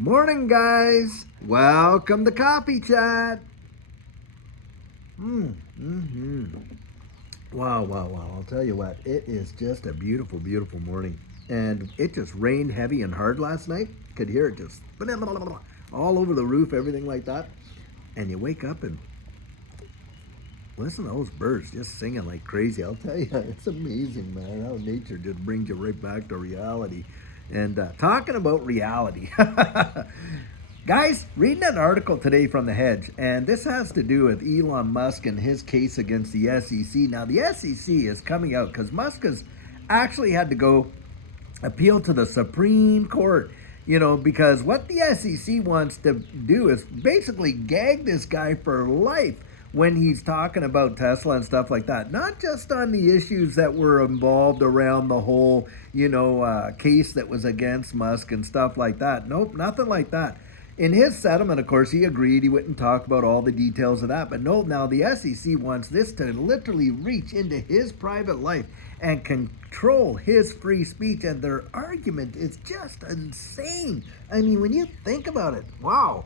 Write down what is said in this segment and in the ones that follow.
Morning, guys. Welcome to Coffee Chat. Wow. I'll tell you what, it is just a beautiful, beautiful morning. And it just rained heavy and hard last night. Could hear it just all over the roof, everything like that. And you wake up and listen to those birds just singing like crazy. I'll tell you, it's amazing, man, how nature just brings you right back to reality. And talking about reality, guys, reading an article today from The Hedge, and this has to do with Elon Musk and his case against the SEC. Now, the SEC is coming out because Musk has actually had to go appeal to the Supreme Court, because what the SEC wants to do is basically gag this guy for life when he's talking about Tesla and stuff like that. Not just on the issues that were involved around the whole, case that was against Musk and stuff like that. Nope, nothing like that. In his settlement, of course, he agreed he wouldn't talk about all the details of that. But no, now the SEC wants this to literally reach into his private life and control his free speech. And their argument is just insane. I mean, when you think about it, wow.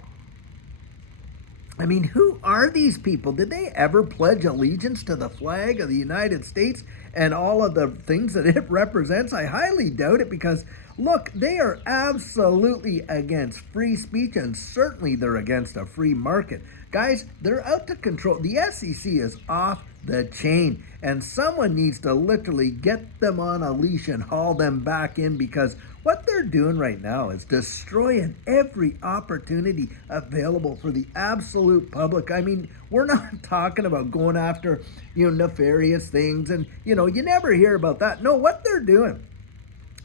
I mean, who are these people? Did they ever pledge allegiance to the flag of the United States and all of the things that it represents? I highly doubt it because, look, they are absolutely against free speech and certainly they're against a free market. Guys, they're out to control. The SEC is off the chain and someone needs to literally get them on a leash and haul them back in because what they're doing right now is destroying every opportunity available for the absolute public. I mean, we're not talking about going after, nefarious things and, you never hear about that. No, what they're doing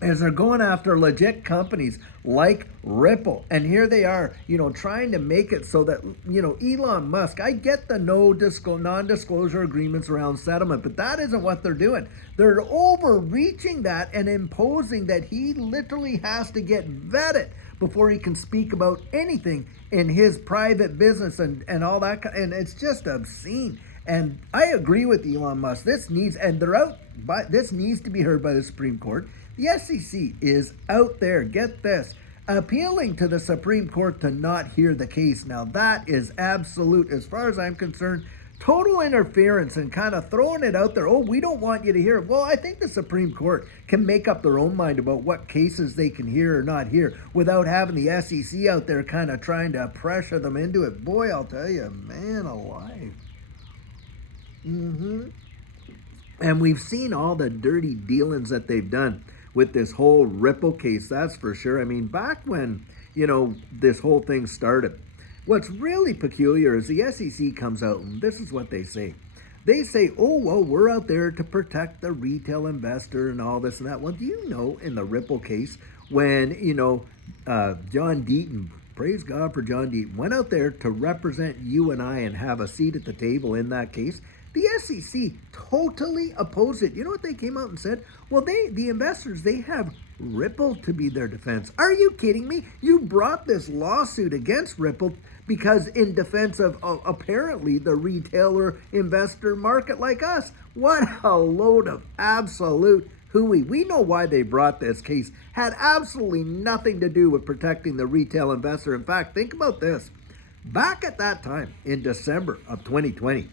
is they're going after legit companies like Ripple. And here they are, trying to make it so that, Elon Musk, I get the non-disclosure agreements around settlement, but that isn't what they're doing. They're overreaching that and imposing that he literally has to get vetted before he can speak about anything in his private business and all that. And it's just obscene. And I agree with Elon Musk. This needs to be heard by the Supreme Court. The SEC is out there, get this, appealing to the Supreme Court to not hear the case. Now that is absolute, as far as I'm concerned, total interference and kind of throwing it out there. Oh, we don't want you to hear it. Well, I think the Supreme Court can make up their own mind about what cases they can hear or not hear without having the SEC out there kind of trying to pressure them into it. Boy, I'll tell you, man alive. And we've seen all the dirty dealings that they've done with this whole Ripple case, that's for sure. I mean, back when, this whole thing started, what's really peculiar is the SEC comes out and this is what they say. They say, oh, well, we're out there to protect the retail investor and all this and that. Well, do you know in the Ripple case when, John Deaton, praise God for John Deaton, went out there to represent you and I and have a seat at the table in that case, the SEC totally opposed it. You know what they came out and said? Well, the investors, they have Ripple to be their defense. Are you kidding me? You brought this lawsuit against Ripple because in defense of apparently the retailer investor market like us. What a load of absolute hooey. We know why they brought this case. Had absolutely nothing to do with protecting the retail investor. In fact, think about this. Back at that time, in December of 2020,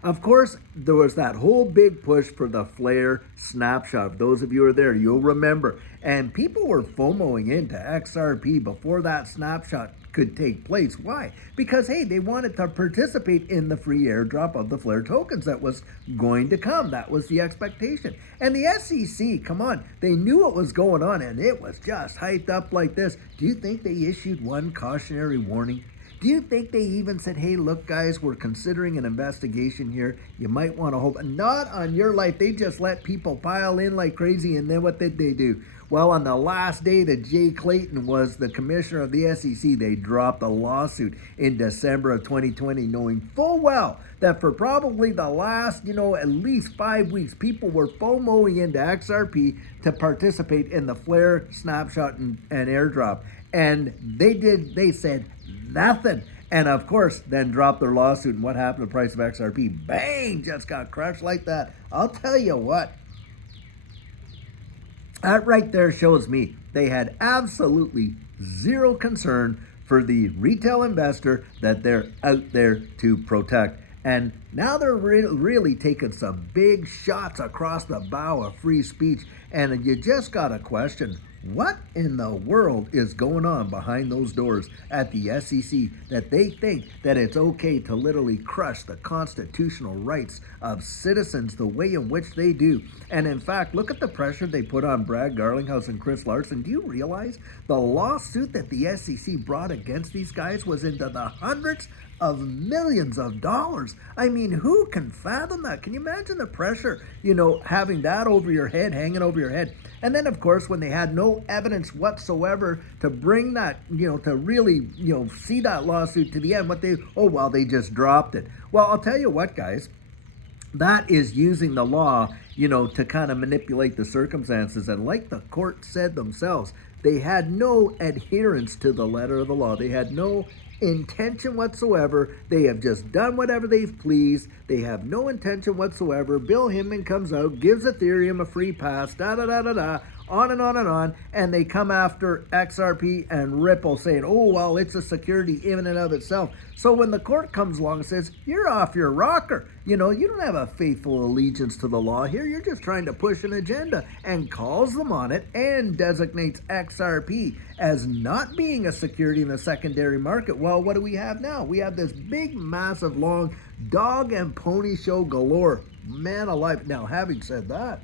of course, there was that whole big push for the flare snapshot. Those of you who are there, you'll remember. And people were FOMOing into XRP before that snapshot could take place. Why? Because, hey, they wanted to participate in the free airdrop of the flare tokens that was going to come. That was the expectation. And the SEC, come on, they knew what was going on and it was just hyped up like this. Do you think they issued one cautionary warning? Do you think they even said, hey, look, guys, we're considering an investigation here. You might want to hold. Not on your life. They just let people pile in like crazy. And then what did they do? Well, on the last day that Jay Clayton was the commissioner of the SEC, they dropped a lawsuit in December of 2020, knowing full well that for probably the last, at least 5 weeks, people were FOMOing into XRP to participate in the flare snapshot and airdrop. And they said nothing. And of course, then dropped their lawsuit. And what happened to the price of XRP? Bang! Just got crushed like that. I'll tell you what. That right there shows me they had absolutely zero concern for the retail investor that they're out there to protect. And now they're really taking some big shots across the bow of free speech. And you just got to question, what in the world is going on behind those doors at the SEC that they think that it's okay to literally crush the constitutional rights of citizens the way in which they do? And in fact, look at the pressure they put on Brad Garlinghouse and Chris Larson. Do you realize the lawsuit that the SEC brought against these guys was into the hundreds of millions of dollars? I mean, who can fathom that? Can you imagine the pressure, having that over your head, hanging over your head? And then, of course, when they had no evidence whatsoever to bring that, to really, see that lawsuit to the end, they just dropped it. Well, I'll tell you what, guys, that is using the law, to kind of manipulate the circumstances. And like the court said themselves, they had no adherence to the letter of the law. They had no intention whatsoever. They have just done whatever they've pleased. They have no intention whatsoever. Bill Hinman comes out, gives Ethereum a free pass, on and on and on, and they come after XRP and Ripple saying, oh, well, it's a security in and of itself. So when the court comes along and says, you're off your rocker, you don't have a faithful allegiance to the law here, you're just trying to push an agenda, and calls them on it and designates XRP as not being a security in the secondary market. Well, what do we have now? We have this big, massive, long dog and pony show galore. Man alive. Now, having said that,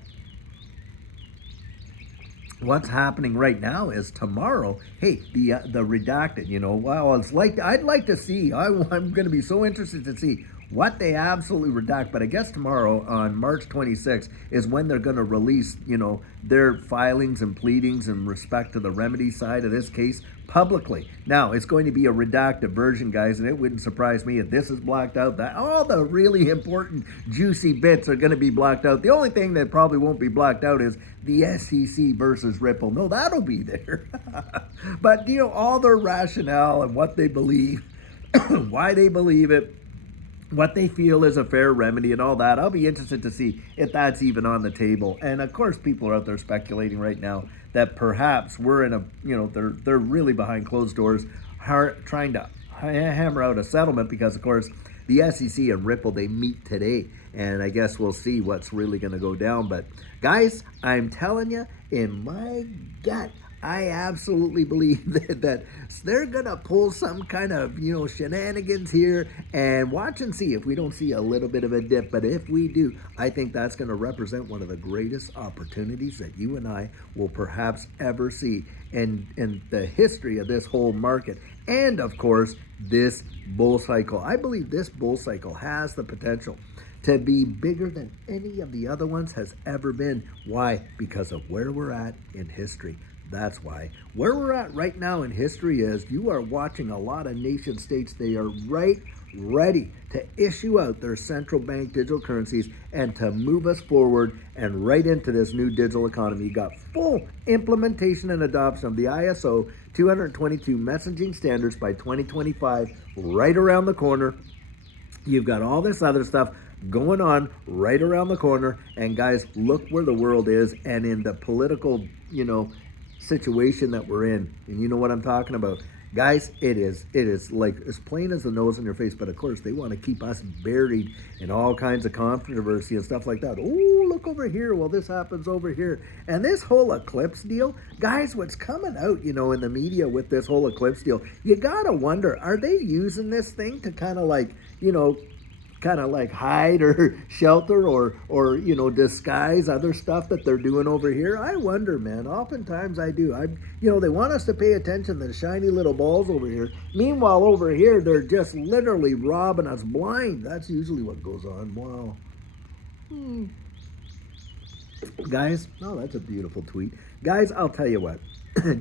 what's happening right now is tomorrow, hey, the redacted, well, it's like, I'd like to see, I'm going to be so interested to see what they absolutely redact. But I guess tomorrow on March 26th is when they're going to release, their filings and pleadings in respect to the Remedies side of this case publicly. Now, it's going to be a redacted version, guys, and it wouldn't surprise me if this is blacked out, that all the really important juicy bits are going to be blacked out. The only thing that probably won't be blacked out is the SEC versus Ripple. No, that'll be there. But, all their rationale and what they believe, why they believe it, what they feel is a fair remedy and all that. I'll be interested to see if that's even on the table. And of course, people are out there speculating right now that perhaps we're in a, they're really behind closed doors trying to hammer out a settlement, because of course the SEC and Ripple, they meet today, and I guess we'll see what's really going to go down. But guys, I'm telling you, in my gut, I absolutely believe that they're going to pull some kind of, shenanigans here, and watch and see if we don't see a little bit of a dip. But if we do, I think that's going to represent one of the greatest opportunities that you and I will perhaps ever see in the history of this whole market. And of course, this bull cycle. I believe this bull cycle has the potential to be bigger than any of the other ones has ever been. Why? Because of where we're at in history. That's why. Where we're at right now in history is you are watching a lot of nation states. They are right ready to issue out their central bank digital currencies and to move us forward and right into this new digital economy. You got full implementation and adoption of the ISO 222 messaging standards by 2025 right around the corner. You've got all this other stuff going on right around the corner. And guys, look where the world is and in the political, situation that we're in. And you know what I'm talking about. Guys, it is like as plain as the nose on your face. But of course, they want to keep us buried in all kinds of controversy and stuff like that. Oh, look over here. Well, this happens over here. And this whole eclipse deal, guys, what's coming out, in the media with this whole eclipse deal, you got to wonder, are they using this thing to kind of like, hide or shelter or disguise other stuff that they're doing over here? I wonder, man. Oftentimes I do. They want us to pay attention to the shiny little balls over here. Meanwhile, over here, they're just literally robbing us blind. That's usually what goes on. Wow. Guys, oh, that's a beautiful tweet. Guys, I'll tell you what.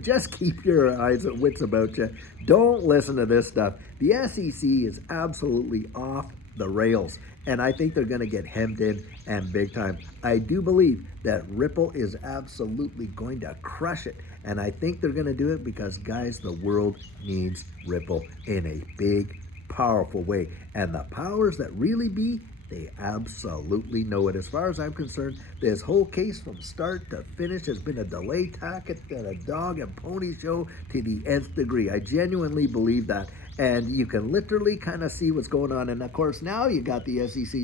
Just keep your eyes and wits about you. Don't listen to this stuff. The SEC is absolutely off the rails, and I think they're going to get hemmed in and big time. I do believe that Ripple is absolutely going to crush it, and I think they're going to do it because, guys, the world needs Ripple in a big, powerful way. And the powers that really be, They absolutely know it. As far as I'm concerned, this whole case from start to finish has been a delay tactic and a dog and pony show to the nth degree. I genuinely believe that. And you can literally kind of see what's going on. And of course, now you got the SEC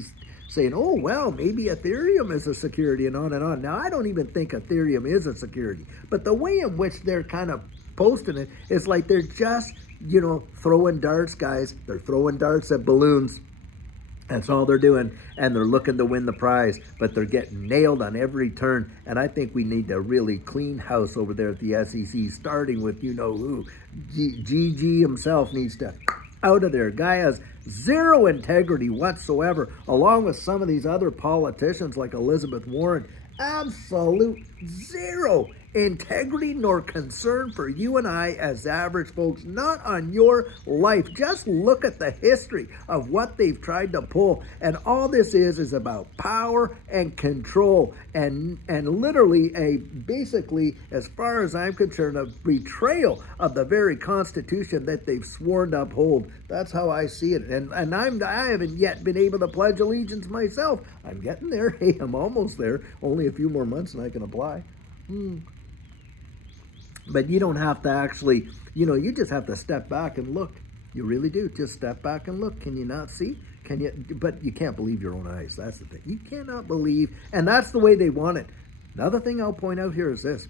saying, oh, well, maybe Ethereum is a security and on and on. Now, I don't even think Ethereum is a security. But the way in which they're kind of posting it, it's like they're just, throwing darts, guys. They're throwing darts at balloons. That's all they're doing, and they're looking to win the prize, but they're getting nailed on every turn. And I think we need to really clean house over there at the SEC, starting with you-know-who. GG himself needs to out of there. Guy has zero integrity whatsoever, along with some of these other politicians like Elizabeth Warren. Absolute zero integrity nor concern for you and I as average folks, not on your life. Just look at the history of what they've tried to pull, and all this is about power and control, and literally basically, as far as I'm concerned, a betrayal of the very Constitution that they've sworn to uphold. That's how I see it, and I haven't yet been able to pledge allegiance myself. I'm getting there. Hey, I'm almost there. Only a few more months and I can apply. But you don't have to actually, you just have to step back and look. You really do. Just step back and look. Can you not see? Can you? But you can't believe your own eyes. That's the thing. You cannot believe, and that's the way they want it. Another thing I'll point out here is this.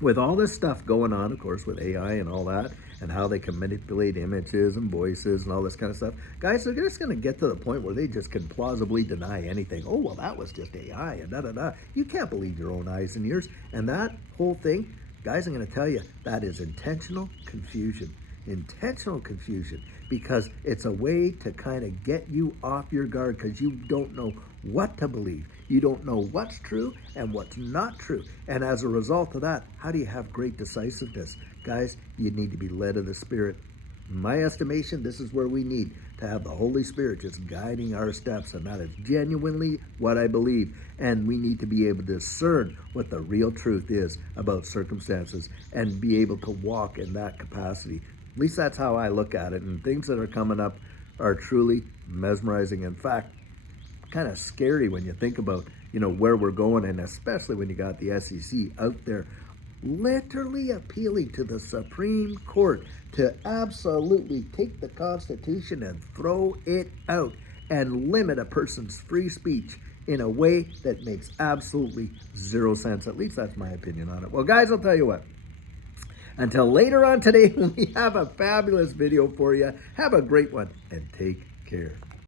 With all this stuff going on, of course, with AI and all that, and how they can manipulate images and voices and all this kind of stuff, guys, they're just going to get to the point where they just can plausibly deny anything. Oh, well, that was just AI and da-da-da. You can't believe your own eyes and ears. And that whole thing, guys, I'm going to tell you, that is intentional confusion. Intentional confusion, because it's a way to kind of get you off your guard, because you don't know what to believe. You don't know what's true and what's not true. And as a result of that, how do you have great decisiveness? Guys, you need to be led of the Spirit. In my estimation, this is where we need to have the Holy Spirit just guiding our steps, and that is genuinely what I believe. And we need to be able to discern what the real truth is about circumstances and be able to walk in that capacity. At least that's how I look at it. And things that are coming up are truly mesmerizing. In fact, kind of scary when you think about, where we're going, and especially when you got the SEC out there literally appealing to the Supreme Court to absolutely take the Constitution and throw it out and limit a person's free speech in a way that makes absolutely zero sense. At least that's my opinion on it. Well, guys, I'll tell you what. Until later on today, we have a fabulous video for you. Have a great one and take care.